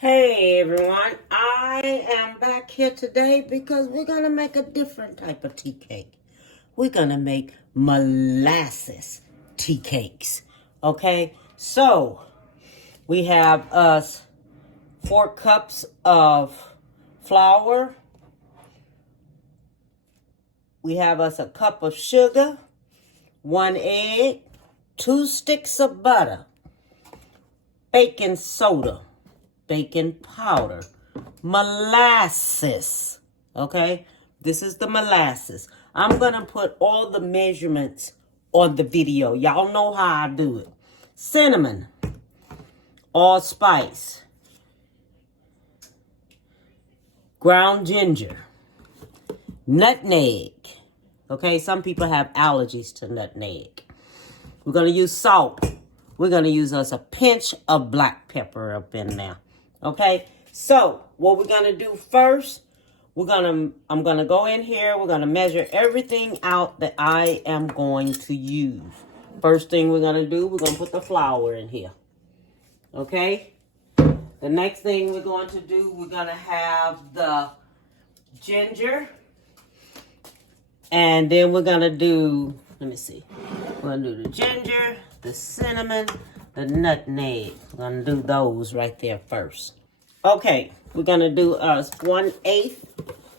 Hey everyone, I am back here today because we're going to make a different type of tea cake. We're going to make molasses tea cakes. Okay, so we have us 4 cups of flour. We have us a cup of sugar, 1 egg, 2 sticks of butter, baking soda, baking powder, molasses. Okay, this is the molasses. I'm gonna put all the measurements on the video. Y'all know how I do it. Cinnamon, allspice, ground ginger, nutmeg. Okay, some people have allergies to nutmeg. We're gonna use salt. We're gonna use us a pinch of black pepper up in there. Okay, so what we're gonna do first, I'm gonna go in here, we're gonna measure everything out that I am going to use. First thing we're gonna do, we're gonna put the flour in here. Okay, the next thing we're going to do, we're gonna have the ginger. And then we're gonna do, let me see, we're gonna do the ginger, the cinnamon, the nutmeg. We're gonna do those right there first. Okay, we're gonna do 1/8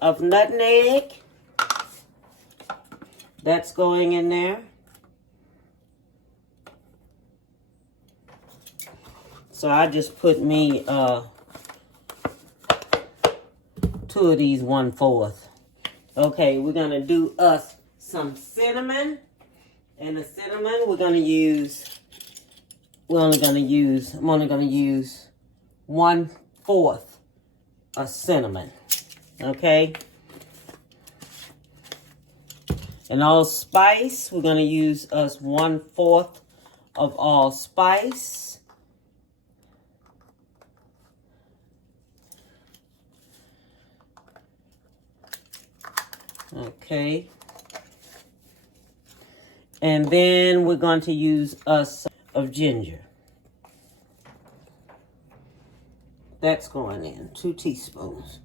of nutmeg. That's going in there. So I just put me 2 of these 1/4. Okay, we're gonna do us some cinnamon. And the cinnamon I'm only gonna use 1/4 of cinnamon. Okay. And allspice, we're gonna use us 1/4 of allspice. Okay. And then we're going to use us of ginger. That's going in, 2 teaspoons.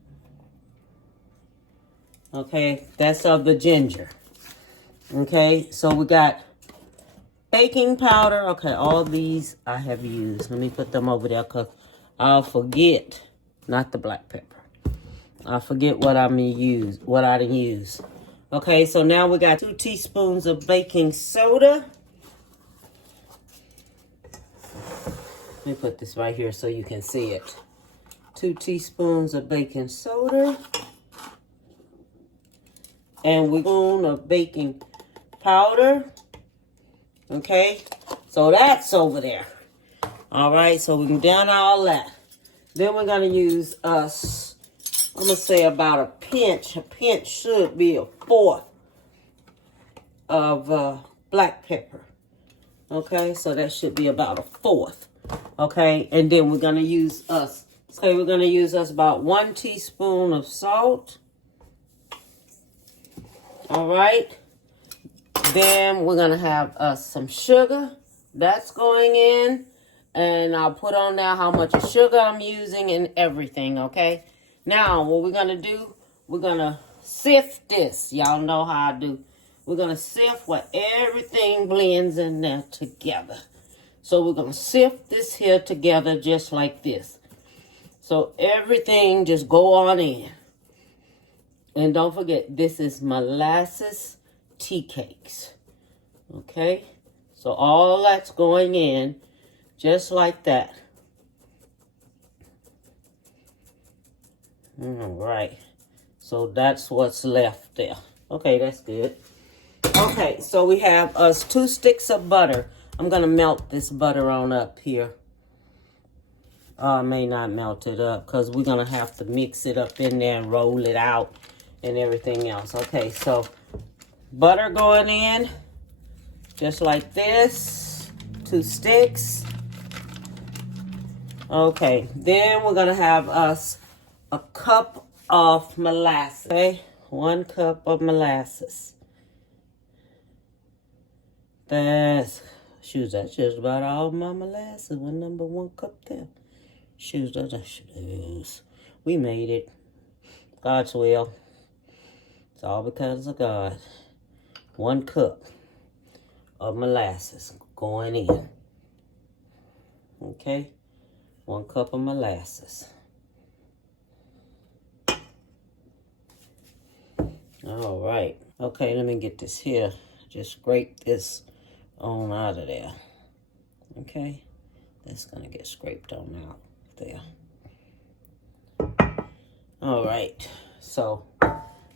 Okay, that's of the ginger. Okay, so we got baking powder. Okay, all these I have used. Let me put them over there because I'll forget, not the black pepper. I forget what I didn't use. Okay, so now we got 2 teaspoons of baking soda. Let me put this right here so you can see it. 2 teaspoons of baking soda. And we're going to baking powder. Okay, so that's over there. All right, so we can down all that. Then we're going to use us, I'm going to say about a pinch. A pinch should be 1/4 of black pepper. Okay, so that should be about 1/4. Okay, and then we're going to use us. Okay, we're going to use us about 1 teaspoon of salt. All right. Then we're going to have some sugar. That's going in. And I'll put on there how much sugar I'm using and everything, okay? Now, what we're going to do, we're going to sift this. Y'all know how I do. We're going to sift where everything blends in there together. So we're going to sift this here together just like this. So everything just go on in. And don't forget, this is molasses tea cakes. Okay? So all that's going in just like that. All right. So that's what's left there. Okay, that's good. Okay, so we have us 2 sticks of butter. I'm going to melt this butter on up here. I may not melt it up because we're going to have to mix it up in there and roll it out and everything else. Okay, so butter going in just like this. 2 sticks. Okay, then we're going to have us a cup of molasses. Okay, 1 cup of molasses. That's just about all my molasses. One number 1 cup there. Shoes. We made it. God's will. It's all because of God. 1 cup of molasses going in. Okay? 1 cup of molasses. All right. Okay, let me get this here. Just scrape this on out of there. Okay? That's going to get scraped on out there. All right. So,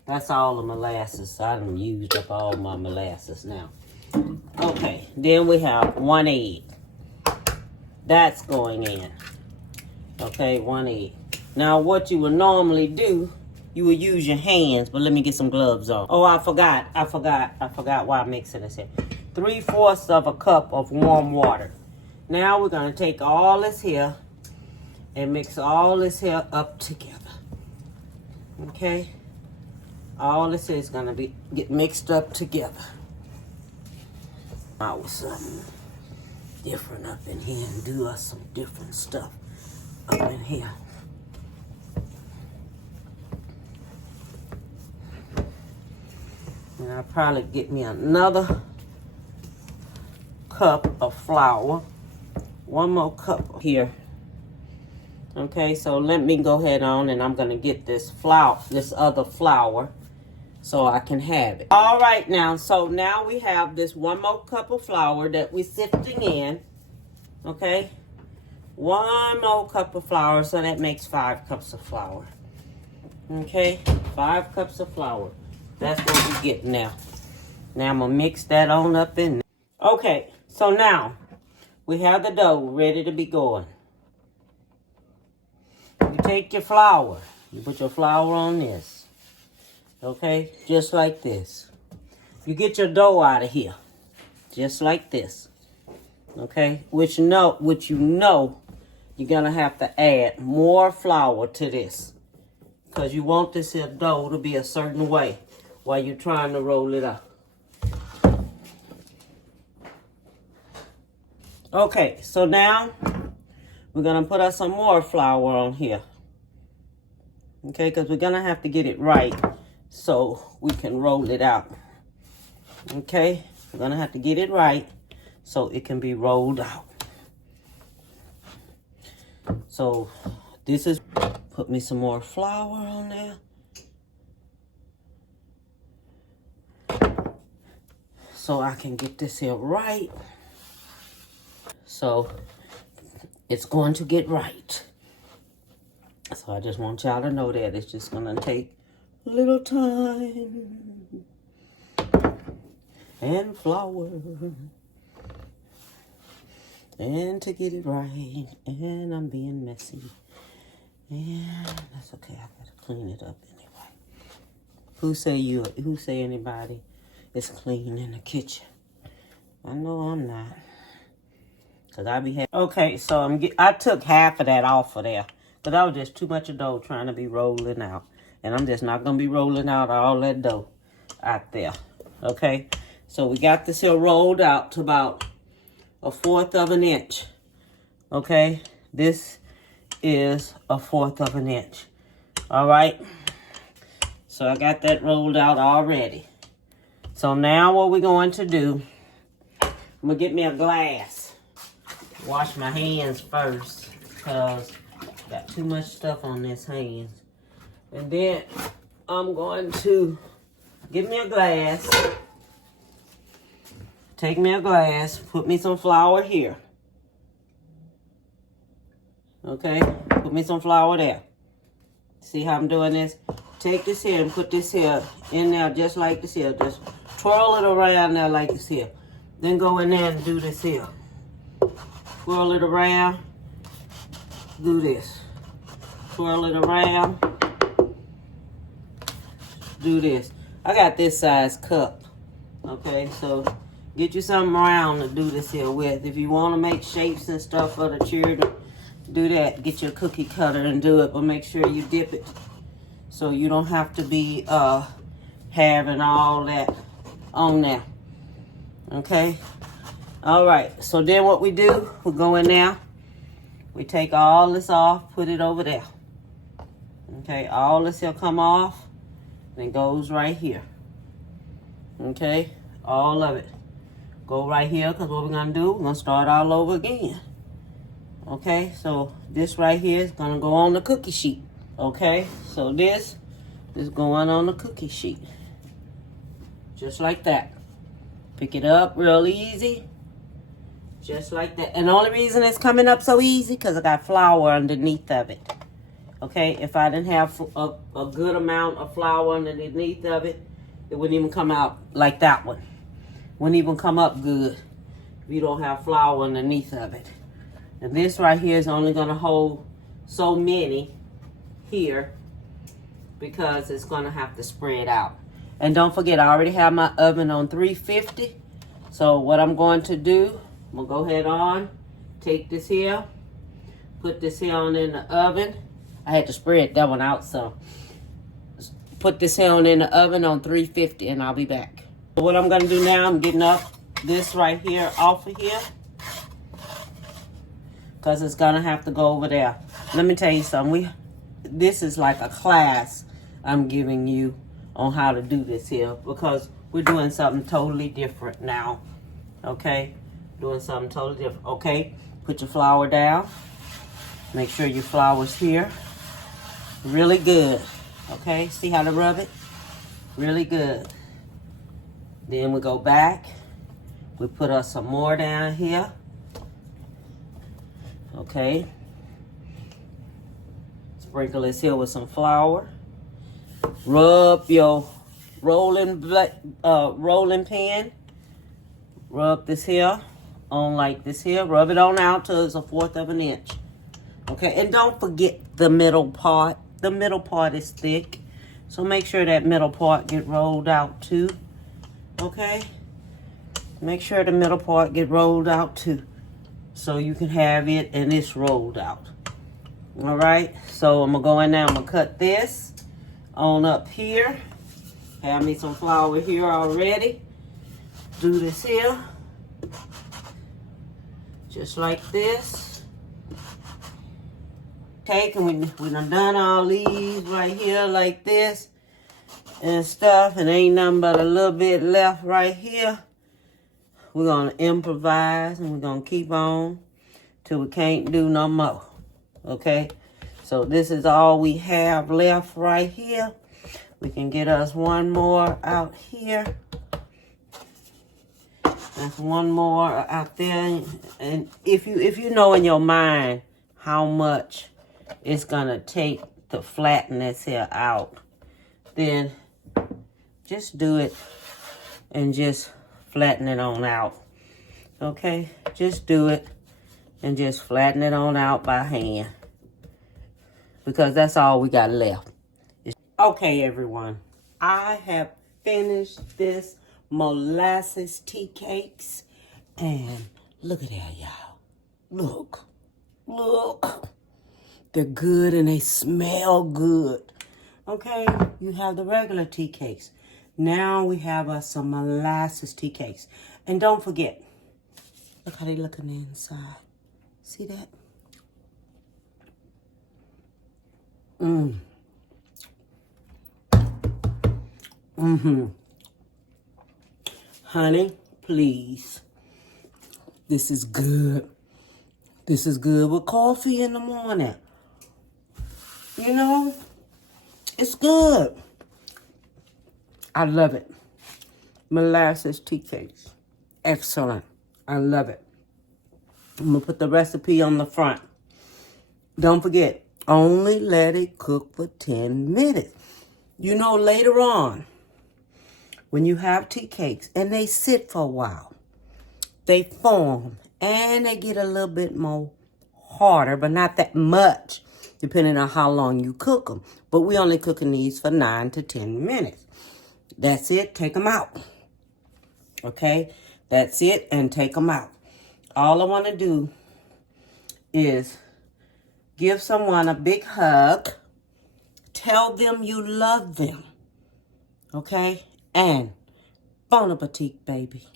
that's all the molasses. I done used up all my molasses now. Okay. Then we have 1 egg. That's going in. Okay, 1 egg. Now, what you would normally do, you would use your hands, but let me get some gloves on. Oh, I forgot why I'm mixing this here. 3/4 of a cup of warm water. Now we're going to take all this here and mix all this here up together. Okay? All this is going to get mixed up together. Out with something different up in here and do us some different stuff up in here. And I'll probably get me another cup of flour. 1 more cup here. Okay, so let me go ahead on and I'm going to get this other flour so I can have it. All right now, so now we have this 1 more cup of flour that we're sifting in. Okay, 1 more cup of flour, so that makes 5 cups of flour. Okay, 5 cups of flour. That's what we get now. Now I'm going to mix that on up in there. Okay, so now we have the dough ready to be going. You take your flour. You put your flour on this. Okay, just like this. You get your dough out of here. Just like this. Okay, which you know you're going to have to add more flour to this. Because you want this here dough to be a certain way while you're trying to roll it up. Okay, so now we're going to put us some more flour on here. Okay, because we're going to have to get it right so we can roll it out. Okay, we're going to have to get it right so it can be rolled out. So this is, put me some more flour on there. So I can get this here right. So it's going to get right. So I just want y'all to know that it's just going to take a little time. And flour. And to get it right. And I'm being messy. And that's okay. I got to clean it up anyway. Who say anybody is clean in the kitchen? I know I'm not. Cause I be having. Okay, so I took half of that off of there. Cause that was just too much of dough trying to be rolling out. And I'm just not gonna be rolling out all that dough out there. Okay, so we got this here rolled out to about 1/4 of an inch. Okay, this is 1/4 of an inch. All right, so I got that rolled out already. So now what we're going to do, I'm gonna get me a glass. Wash my hands first because I got too much stuff on this hands. And then I'm going to get me a glass. Take me a glass. Put me some flour here. Okay? Put me some flour there. See how I'm doing this? Take this here and put this here in there just like this here. Just twirl it around there like this here. Then go in there and do this here. Twirl it around. Do this. Twirl it around. Do this. I got this size cup. Okay, so get you something round to do this here with. If you want to make shapes and stuff for the children, do that. Get your cookie cutter and do it. But make sure you dip it so you don't have to be having all that on there. Okay? All right. So then what we do, we go in there. We take all this off, put it over there. Okay, all this will come off, and it goes right here. Okay, all of it. Go right here, because what we're going to do, we're going to start all over again. Okay, so this right here is going to go on the cookie sheet. Okay, so this is going on the cookie sheet. Just like that. Pick it up real easy. Just like that. And the only reason it's coming up so easy, because I got flour underneath of it. Okay, if I didn't have a good amount of flour underneath of it, it wouldn't even come out like that one. Wouldn't even come up good if you don't have flour underneath of it. And this right here is only going to hold so many here because it's going to have to spread out. And don't forget, I already have my oven on 350. So what I'm going to do, I'm going to go ahead on, take this here, put this here on in the oven. I had to spread that one out, so put this here on in the oven on 350 and I'll be back. So what I'm going to do now, I'm getting up this right here off of here because it's going to have to go over there. Let me tell you something. This is like a class I'm giving you on how to do this here because we're doing something totally different now. Okay? Doing something totally different. Okay? Put your flour down. Make sure your flour's here. Really good. Okay? See how to rub it? Really good. Then we go back. We put us some more down here. Okay. Sprinkle this here with some flour. Rub your rolling pin. Rub this here on like this here. Rub it on out till it's 1/4 of an inch. Okay, and don't forget the middle part. The middle part is thick. So make sure that middle part get rolled out too. Okay? Make sure the middle part get rolled out too. So you can have it and it's rolled out. Alright? So I'm going to go in there. I'm going to cut this on up here. Have me some flour here already. Do this here. Just like this. Okay, and we done all these right here like this and stuff, and ain't nothing but a little bit left right here. We're going to improvise and we're going to keep on till we can't do no more. Okay, so this is all we have left right here. We can get us one more out here. There's one more out there, and if you know in your mind how much it's gonna take to flatten this here out, then just do it and just flatten it on out. Okay, just do it and just flatten it on out by hand, because that's all we got left. Okay, everyone, I have finished this molasses tea cakes, and look at that, y'all. Look, they're good and they smell good. Okay, you have the regular tea cakes. Now we have us some molasses tea cakes, and don't forget, look how they look on the inside. See that? Honey, please. This is good. This is good with coffee in the morning. You know, it's good. I love it. Molasses tea cakes. Excellent. I love it. I'm going to put the recipe on the front. Don't forget, only let it cook for 10 minutes. You know, later on, when you have tea cakes and they sit for a while, they form and they get a little bit more harder, but not that much, depending on how long you cook them. But we only cooking these for 9 to 10 minutes. That's it. Take them out. Okay? That's it, and take them out. All I want to do is give someone a big hug. Tell them you love them. Okay? And bon appetit, baby.